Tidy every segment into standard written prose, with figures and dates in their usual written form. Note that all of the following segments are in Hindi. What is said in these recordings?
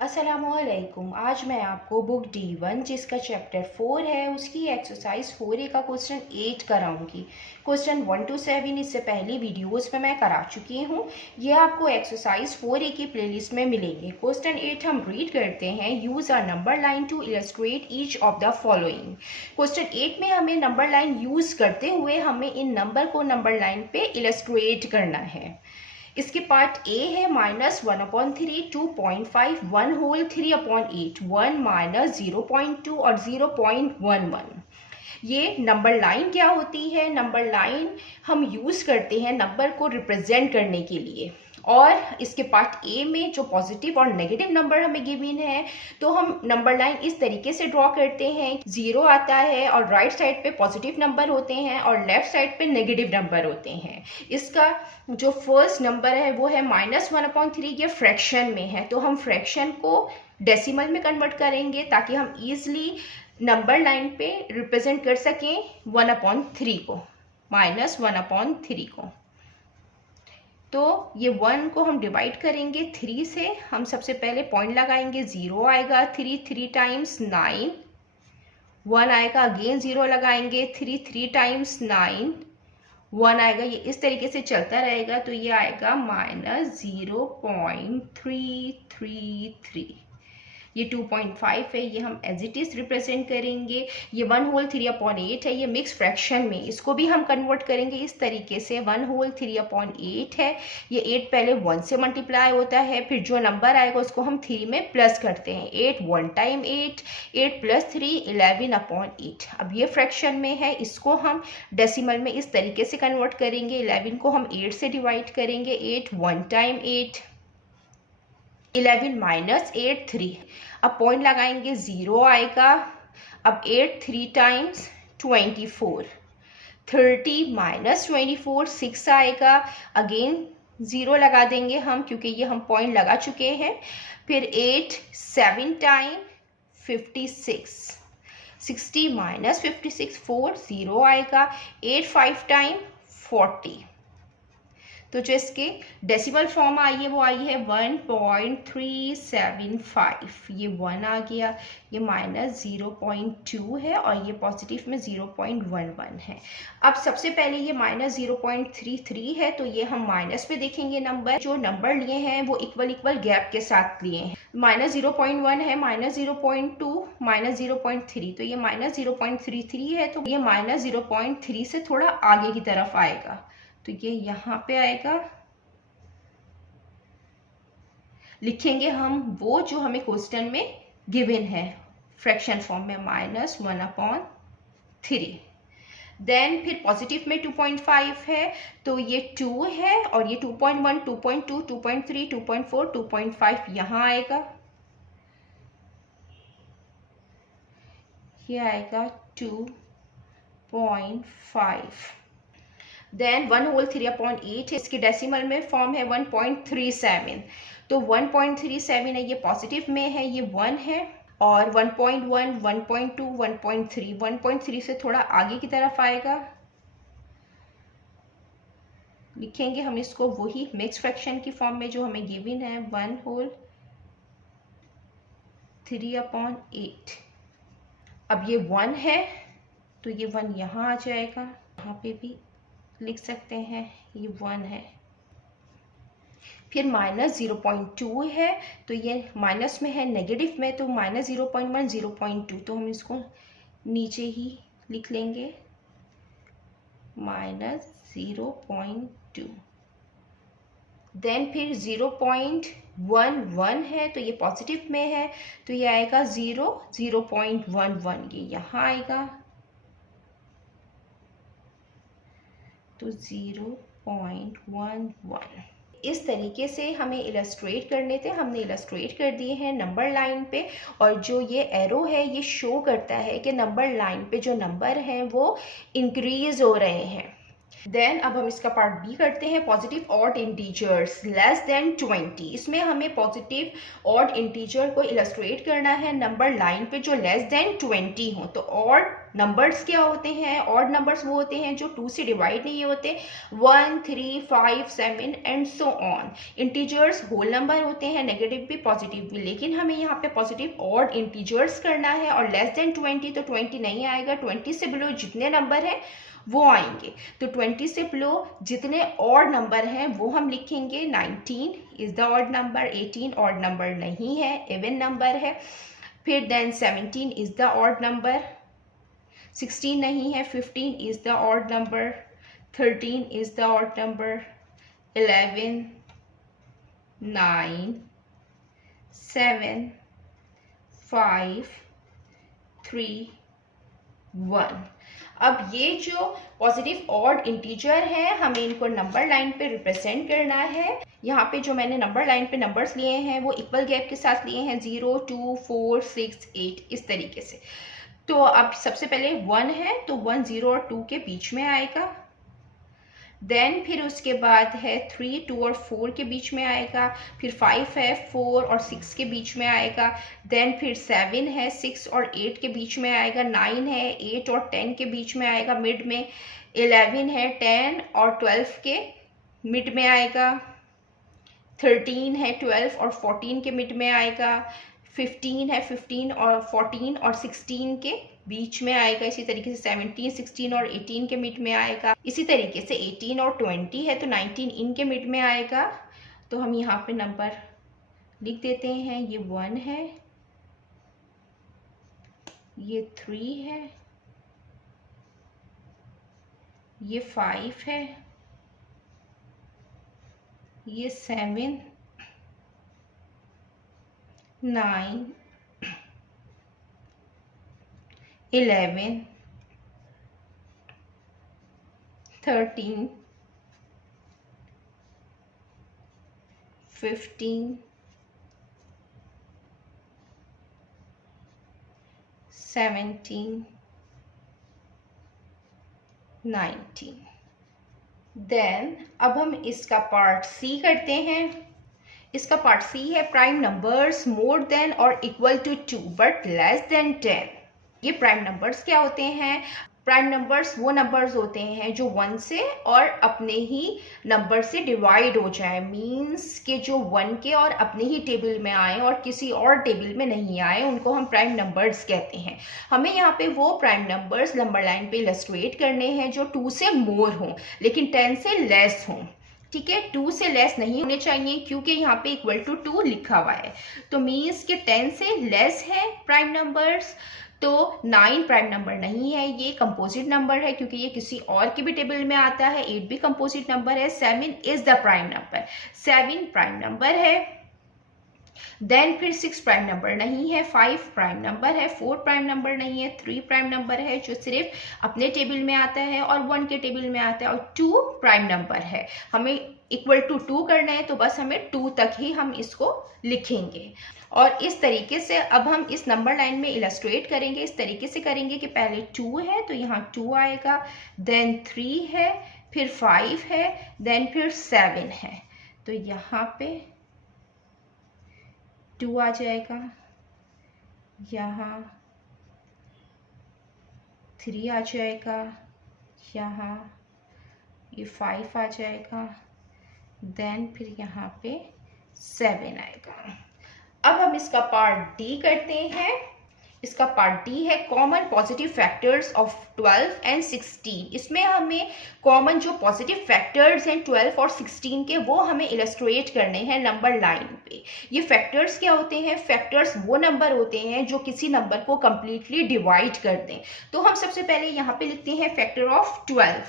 अस्सलामुअलैकुम। आज मैं आपको बुक D1 जिसका चैप्टर 4 है उसकी एक्सरसाइज 4A का क्वेश्चन 8 कराऊंगी। क्वेश्चन 1 to 7 इससे पहली वीडियोस में मैं करा चुकी हूँ। ये आपको एक्सरसाइज 4A की प्लेलिस्ट में मिलेंगे। क्वेश्चन 8 हम रीड करते हैं। Use a number line to illustrate each of the following. Question 8 में हमें नंबर लाइन यूज करते हुए हमें इन नंबर को नंबर लाइन पे इलस्ट्रेट करना है। इसके पार्ट ए है -1/3, 2.5, 1 होल 3/8, 1 माइनस 0.2 और 0.11। ये नंबर लाइन क्या होती है? नंबर लाइन हम यूज करते हैं नंबर को रिप्रेजेंट करने के लिए। और इसके पार्ट ए में जो पॉजिटिव और नेगेटिव नंबर हमें गिवन है तो हम नंबर लाइन इस तरीके से ड्रॉ करते हैं, 0 आता है और राइट साइड पे पॉजिटिव नंबर होते हैं और लेफ्ट साइड पे नेगेटिव नंबर होते हैं। इसका जो फर्स्ट नंबर है वो है -1/3, ये फ्रैक्शन में है तो हम फ्रैक्शन को डेसिमल में कन्वर्ट करेंगे ताकि हम ईजिली नंबर लाइन पे रिप्रेजेंट कर सकें 1/3 को, -1/3 को। तो ये 1 को हम डिवाइड करेंगे 3 से। हम सबसे पहले पॉइंट लगाएंगे, 0 आएगा, 3 टाइम्स 9, 1 आएगा, अगेन 0 लगाएंगे, 3 टाइम्स 9, 1 आएगा। ये इस तरीके से चलता रहेगा तो ये आएगा -0.333। ये 2.5 है, ये हम एज इट इज रिप्रेजेंट करेंगे। ये 1 होल 3/8 है, ये मिक्स फ्रैक्शन में, इसको भी हम कन्वर्ट करेंगे इस तरीके से। 1 होल 3/8 है, ये 8 पहले 1 से मल्टीप्लाई होता है, फिर जो नंबर आएगा उसको हम 3 में प्लस करते हैं। 8 1 टाइम 8, 8 + 3 11/8। अब ये फ्रैक्शन में है, इसको हम डेसिमल में इस तरीके से कन्वर्ट करेंगे। 11 को हम 8 से डिवाइड करेंगे, 8 1 टाइम 8, 11 माइनस 8 3। अब पॉइंट लगाएंगे, 0 आएगा। अब 8 3 टाइम्स 24, 30 माइनस 24 6 आएगा। अगेन 0 लगा देंगे हम क्योंकि ये हम पॉइंट लगा चुके हैं। फिर 8 7 टाइम 56, 60 माइनस 56 4, 0 आएगा। 8 5 टाइम 40। तो जो इसके डेसिमल फॉर्म आई है वो आई है 1.375। ये 1 आ गया, ये -0.2 है और ये पॉजिटिव में 0.11 है। अब सबसे पहले ये -0.33 है तो ये हम माइनस पे देखेंगे नंबर। जो नंबर लिए हैं वो इक्वल गैप के साथ लिए हैं। -0.1 है, -0.2, -0.3, तो ये -0.33 है तो ये -0.3 से थोड़ा आगे की तरफ आएगा तो ये यहाँ पे आएगा। लिखेंगे हम वो जो हमें क्वेश्चन में गिवन है फ्रैक्शन फॉर्म में, -1/3। देन फिर पॉजिटिव में 2.5 है तो ये 2 है और ये 2.1 2.2 2.3 2.4 2.5 यहाँ आएगा। ये आएगा 2.5। देन 1 होल 3/8 है, इसकी डेसिमल में फॉर्म है 1.37। तो 1.37 है, ये पॉजिटिव में है, ये 1 है। और 1.1 1.2 1.3, 1.3 से थोड़ा आगे की तरफ आएगा। लिखेंगे हम इसको वही मिक्स फ्रैक्शन की फॉर्म में जो हमें गिवन है, 1 होल 3/8। अब ये 1 है तो ये 1 यहाँ आ जाएगा, यहाँ पे भी लिख सकते हैं, ये 1 है। फिर -0.2 है तो ये माइनस में है, नेगेटिव में, तो -0.1 0.2, तो हम इसको नीचे ही लिख लेंगे -0.2। देन फिर 0.11 है तो ये पॉजिटिव में है तो ये आएगा 0.11, ये यहाँ आएगा तो 0.11। इस तरीके से हमें इलस्ट्रेट करने थे, हमने इलस्ट्रेट कर दिए हैं नंबर लाइन पे। और जो ये एरो है ये शो करता है कि नंबर लाइन पे जो नंबर हैं वो इंक्रीज हो रहे हैं। देन अब हम इसका पार्ट बी करते हैं, positive odd integers less than 20। इसमें हमें पॉजिटिव ऑड इंटीजर को इलस्ट्रेट करना है नंबर लाइन पे जो लेस देन 20 हो। तो ऑड नंबर्स क्या होते हैं? ऑड नंबर्स वो होते हैं जो 2 से डिवाइड नहीं होते, 1, 3, 5, 7 and so on. Integers whole number होते हैं, नेगेटिव भी पॉजिटिव भी, लेकिन हमें यहाँ पे पॉजिटिव ऑड इंटीजर्स करना है और लेस देन 20 तो 20 नहीं आएगा, 20 से बिलो जितने नंबर हैं वो आएंगे। तो 20 से बिलो जितने ऑड नंबर हैं वो हम लिखेंगे। 19 is the odd number, 18 odd number नहीं है, इवन नंबर है। फिर then 17 is the odd number, 16 नहीं है, 15 is the odd number, 13 is the odd number, 11, 9, 7, 5, 3, 1। अब ये जो पॉजिटिव ऑड इंटीजर है हमें इनको नंबर लाइन पे रिप्रेजेंट करना है। यहाँ पे जो मैंने नंबर लाइन पे नंबर्स लिए हैं वो इक्वल गैप के साथ लिए हैं, 0, 2, 4, 6, 8 इस तरीके से। तो अब सबसे पहले 1 है तो 1 0 और 2 के बीच में आएगा। देन फिर उसके बाद है 3, 2 और 4 के बीच में आएगा। फिर 5 है 4 और 6 के बीच में आएगा। देन फिर 7 है 6 और 8 के बीच में आएगा। 9 है 8 और 10 के बीच में आएगा मिड में। 11 है 10 और 12 के मिड में आएगा। 13 है 12 और 14 के मिड में आएगा। 15 है 15 और 14 और 16 के बीच में आएगा। इसी तरीके से 17, 16 और 18 के मिड में आएगा। इसी तरीके से 18 और 20 है तो 19 इनके मिड में आएगा। तो हम यहाँ पे नंबर लिख देते हैं, ये 1 है, ये 3 है, ये 5 है, ये 7, 9, 11, 13, 15, 17, 19। देन अब हम इसका पार्ट सी करते हैं। इसका पार्ट सी है प्राइम नंबर्स मोर देन और equal to 2 but less than 10। ये प्राइम नंबर्स क्या होते हैं? प्राइम नंबर्स वो नंबर्स होते हैं जो 1 से और अपने ही नंबर से डिवाइड हो जाए, मींस कि जो 1 के और अपने ही टेबल में आए और किसी और टेबल में नहीं आए, उनको हम प्राइम नंबर्स कहते हैं। हमें यहाँ पे वो प्राइम नंबर्स नंबर लाइन पे इलस्ट्रेट करने हैं जो 2 से मोर हों लेकिन 10 से लेस हों। ठीक है, 2 से लेस नहीं होने चाहिए क्योंकि यहाँ पे इक्वल टू 2 लिखा हुआ है। तो मीन्स कि 10 से लेस है प्राइम नंबर्स। तो 9 प्राइम नंबर नहीं है, ये कंपोजिट नंबर है क्योंकि ये किसी और के भी टेबल में आता है। 8 भी कंपोजिट नंबर है। 7 is the prime number, 7 prime number है। देन फिर 6 प्राइम नंबर नहीं है, 5 प्राइम नंबर है, 4 प्राइम नंबर नहीं है, 3 प्राइम नंबर है जो सिर्फ अपने टेबल में आता है और 1 के टेबल में आता है, और 2 प्राइम नंबर है। हमें इक्वल टू 2 करना है तो बस हमें 2 तक ही हम इसको लिखेंगे। और इस तरीके से अब हम इस नंबर लाइन में इलस्ट्रेट करेंगे। इस तरीके से करेंगे कि पहले 2 है तो यहाँ 2 आएगा, देन 3 है, फिर 5 है, देन फिर 7 है। तो यहाँ पे 2 आ जाएगा, यहाँ 3 आ जाएगा, यहाँ ये 5 आ जाएगा, देन फिर यहाँ पे 7 आएगा। अब हम इसका पार्ट डी करते हैं। इसका पार्ट डी है common positive factors of 12 and 16। इसमें हमें कॉमन जो पॉजिटिव फैक्टर्स हैं 12 और 16 के वो हमें इलस्ट्रेट करने हैं नंबर लाइन पे। ये फैक्टर्स क्या होते हैं? फैक्टर्स वो नंबर होते हैं जो किसी नंबर को कंप्लीटली डिवाइड कर दें। तो हम सबसे पहले यहाँ पे लिखते हैं फैक्टर ऑफ 12,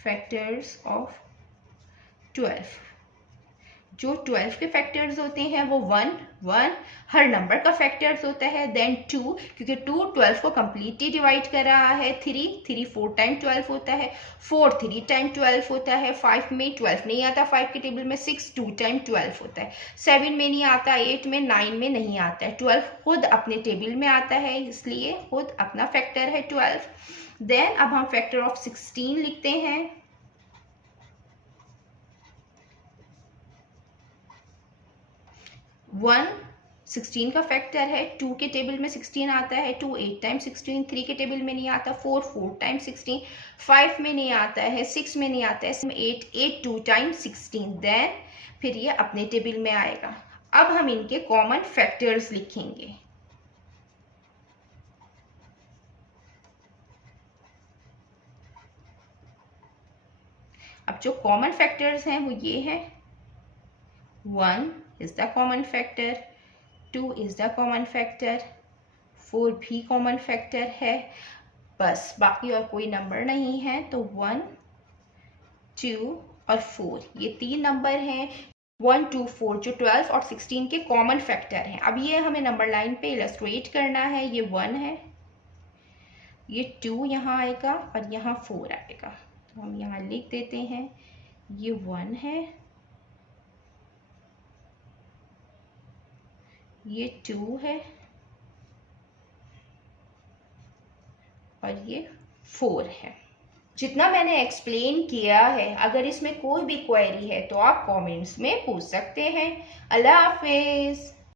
फैक्टर्स ऑफ 12। जो 12 के फैक्टर्स होते हैं वो 1 1 हर नंबर का फैक्टर्स होता है, देन 2 क्योंकि 2 12 को कम्प्लीटली डिवाइड कर रहा है, 3 4 टाइम 12 होता है, 4 3 टाइम 12 होता है, 5 में 12 नहीं आता 5 के टेबल में, 6 2 टाइम 12 होता है, 7 में नहीं आता, 8 में 9 में नहीं आता है, 12 खुद अपने टेबल में आता है इसलिए खुद अपना फैक्टर है 12। देन अब हम फैक्टर ऑफ 16 लिखते हैं। 1 16 का फैक्टर है, 2 के टेबल में 16 आता है, 2 8 टाइम 16, 3 के टेबल में नहीं आता, 4 4 टाइम 16, 5 में नहीं आता है, 6 में नहीं आता है, 8 8 2 टाइम 16, देन फिर ये अपने टेबल में आएगा। अब हम इनके कॉमन फैक्टर्स लिखेंगे। अब जो कॉमन फैक्टर्स हैं वो ये हैं, 1 is the common factor, 2 is the common factor, 4 भी कॉमन फैक्टर है, बस बाकी और कोई नंबर नहीं है। तो 1 2 और 4 ये 3 नंबर हैं, 1 2 4 जो 12 और 16 के कॉमन फैक्टर हैं। अब ये हमें नंबर लाइन पे इलस्ट्रेट करना है। ये 1 है, ये 2 यहाँ आएगा और यहाँ 4 आएगा, तो हम यहाँ लिख देते हैं ये 1 है, ये 2 है और ये 4 है। जितना मैंने एक्सप्लेन किया है, अगर इसमें कोई भी क्वेरी है तो आप कमेंट्स में पूछ सकते हैं। अल्लाह हाफिज़।